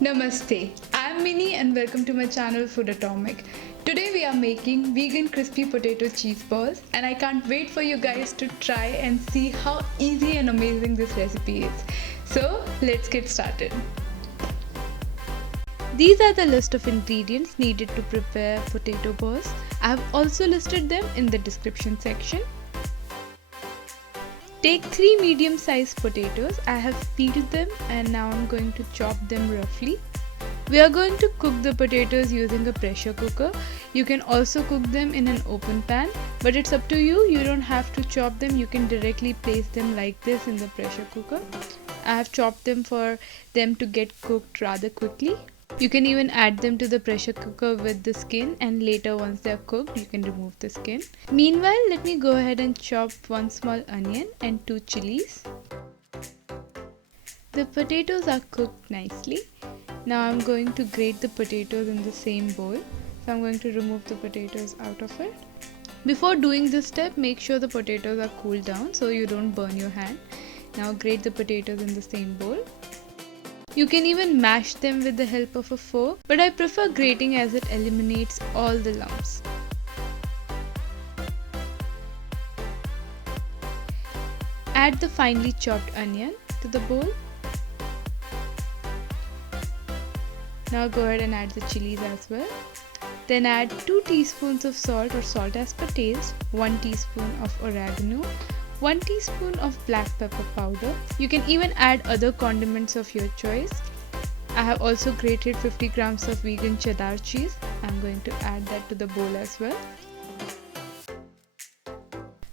Namaste, I'm Minnie and welcome to my channel Food Atomic. Today we are making vegan crispy potato cheese balls and I can't wait for you guys to try and see how easy and amazing this recipe is. So let's get started. These are the list of ingredients needed to prepare potato balls. I have also listed them in the description section. Take 3 medium-sized potatoes. I have peeled them and now I'm going to chop them roughly. We are going to cook the potatoes using a pressure cooker. You can also cook them in an open pan, but it's up to you. You don't have to chop them. You can directly place them like this in the pressure cooker. I have chopped them for them to get cooked rather quickly. You can even add them to the pressure cooker with the skin, and later once they are cooked you can remove the skin. Meanwhile, let me go ahead and chop 1 small onion and 2 chilies. The potatoes are cooked nicely. Now I'm going to grate the potatoes in the same bowl. So I'm going to remove the potatoes out of it. Before doing this step, make sure the potatoes are cooled down so you don't burn your hand. Now grate the potatoes in the same bowl. You can even mash them with the help of a fork, but I prefer grating as it eliminates all the lumps. Add the finely chopped onion to the bowl. Now go ahead and add the chilies as well. Then add 2 teaspoons of salt or salt as per taste, 1 teaspoon of oregano, 1 teaspoon of black pepper powder. You can even add other condiments of your choice. I have also grated 50 grams of vegan cheddar cheese. I'm going to add that to the bowl as well.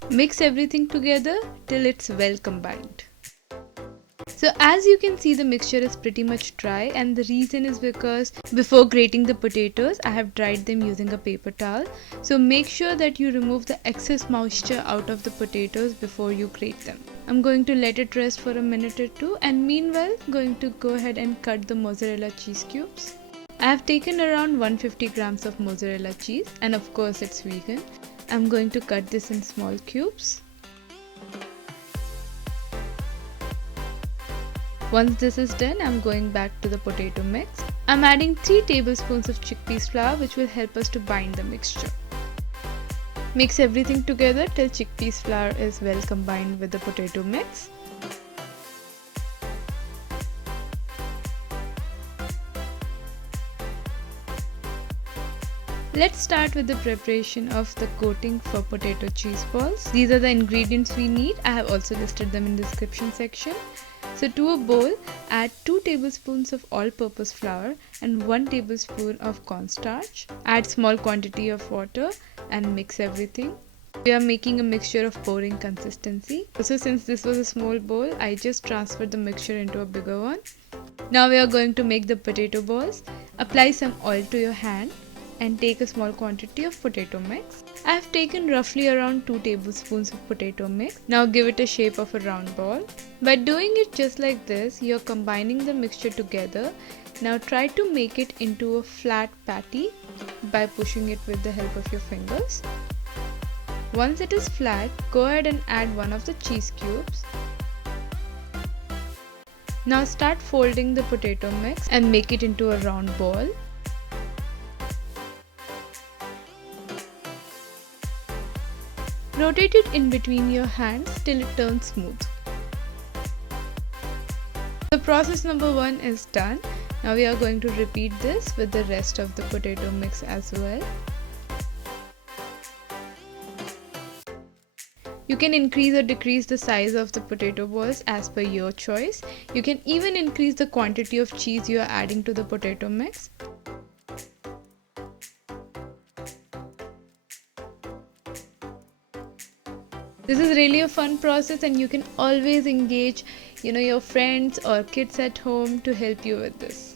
Mix everything together till it's well combined. So as you can see, the mixture is pretty much dry, and the reason is because before grating the potatoes I have dried them using a paper towel. So make sure that you remove the excess moisture out of the potatoes before you grate them. I'm going to let it rest for a minute or two, and meanwhile going to go ahead and cut the mozzarella cheese cubes. I have taken around 150 grams of mozzarella cheese, and of course it's vegan. I'm going to cut this in small cubes. Once this is done, I'm going back to the potato mix. I'm adding 3 tablespoons of chickpeas flour, which will help us to bind the mixture. Mix everything together till chickpeas flour is well combined with the potato mix. Let's start with the preparation of the coating for potato cheese balls. These are the ingredients we need. I have also listed them in the description section. So to a bowl, add 2 tablespoons of all-purpose flour and 1 tablespoon of cornstarch. Add small quantity of water and mix everything. We are making a mixture of pouring consistency. So since this was a small bowl, I just transferred the mixture into a bigger one. Now we are going to make the potato balls. Apply some oil to your hand and take a small quantity of potato mix. I have taken roughly around 2 tablespoons of potato mix. Now give it a shape of a round ball. By doing it just like this, you are combining the mixture together. Now try to make it into a flat patty by pushing it with the help of your fingers. Once it is flat, go ahead and add one of the cheese cubes. Now start folding the potato mix and make it into a round ball. Rotate it in between your hands till it turns smooth. The process number 1 is done. Now we are going to repeat this with the rest of the potato mix as well. You can increase or decrease the size of the potato balls as per your choice. You can even increase the quantity of cheese you are adding to the potato mix. This is really a fun process, and you can always engage, your friends or kids at home to help you with this.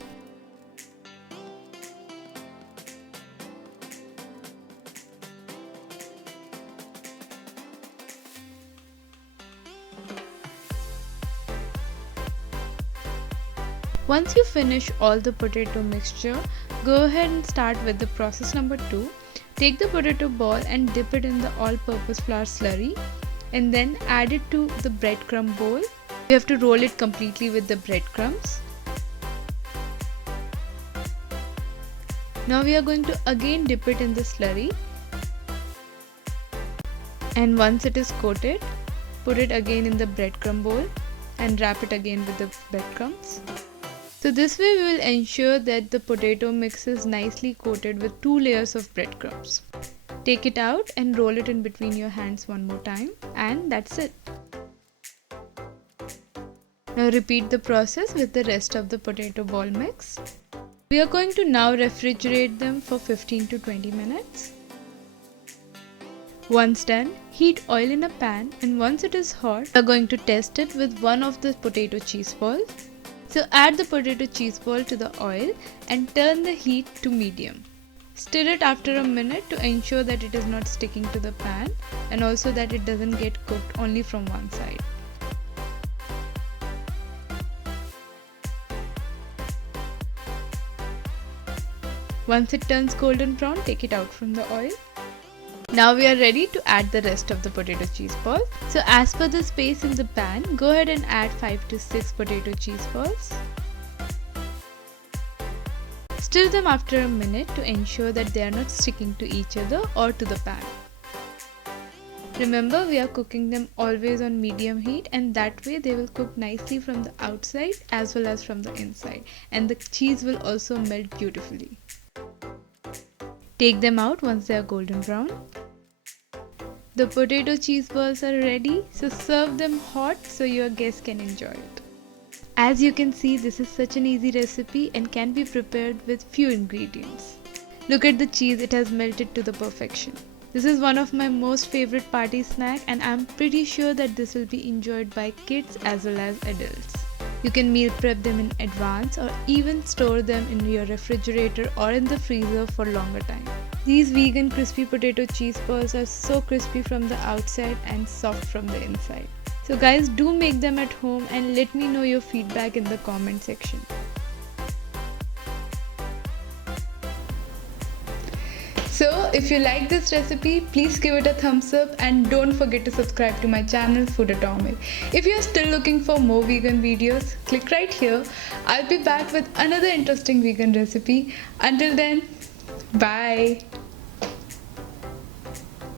Once you finish all the potato mixture, go ahead and start with the process number 2. Take the potato ball and dip it in the all-purpose flour slurry and then add it to the breadcrumb bowl. You have to roll it completely with the breadcrumbs. Now we are going to again dip it in the slurry, and once it is coated, put it again in the breadcrumb bowl and wrap it again with the breadcrumbs. So this way we will ensure that the potato mix is nicely coated with 2 layers of breadcrumbs. Take it out and roll it in between your hands one more time, and that's it. Now repeat the process with the rest of the potato ball mix. We are going to now refrigerate them for 15 to 20 minutes. Once done, heat oil in a pan, and once it is hot, we are going to test it with one of the potato cheese balls. So add the potato cheese ball to the oil and turn the heat to medium. Stir it after a minute to ensure that it is not sticking to the pan and also that it doesn't get cooked only from one side. Once it turns golden brown, take it out from the oil. Now we are ready to add the rest of the potato cheese balls. So as per the space in the pan, go ahead and add 5 to 6 potato cheese balls. Stir them after a minute to ensure that they are not sticking to each other or to the pan. Remember, we are cooking them always on medium heat, and that way they will cook nicely from the outside as well as from the inside, and the cheese will also melt beautifully. Take them out once they are golden brown. The potato cheese balls are ready, so serve them hot so your guests can enjoy it. As you can see, this is such an easy recipe and can be prepared with few ingredients. Look at the cheese, it has melted to the perfection. This is one of my most favorite party snack, and I'm pretty sure that this will be enjoyed by kids as well as adults. You can meal prep them in advance or even store them in your refrigerator or in the freezer for longer time. These vegan crispy potato cheese balls are so crispy from the outside and soft from the inside. So guys, do make them at home and let me know your feedback in the comment section. So if you like this recipe, please give it a thumbs up and don't forget to subscribe to my channel Food Atomic. If you are still looking for more vegan videos, click right here. I'll be back with another interesting vegan recipe. Until then, bye.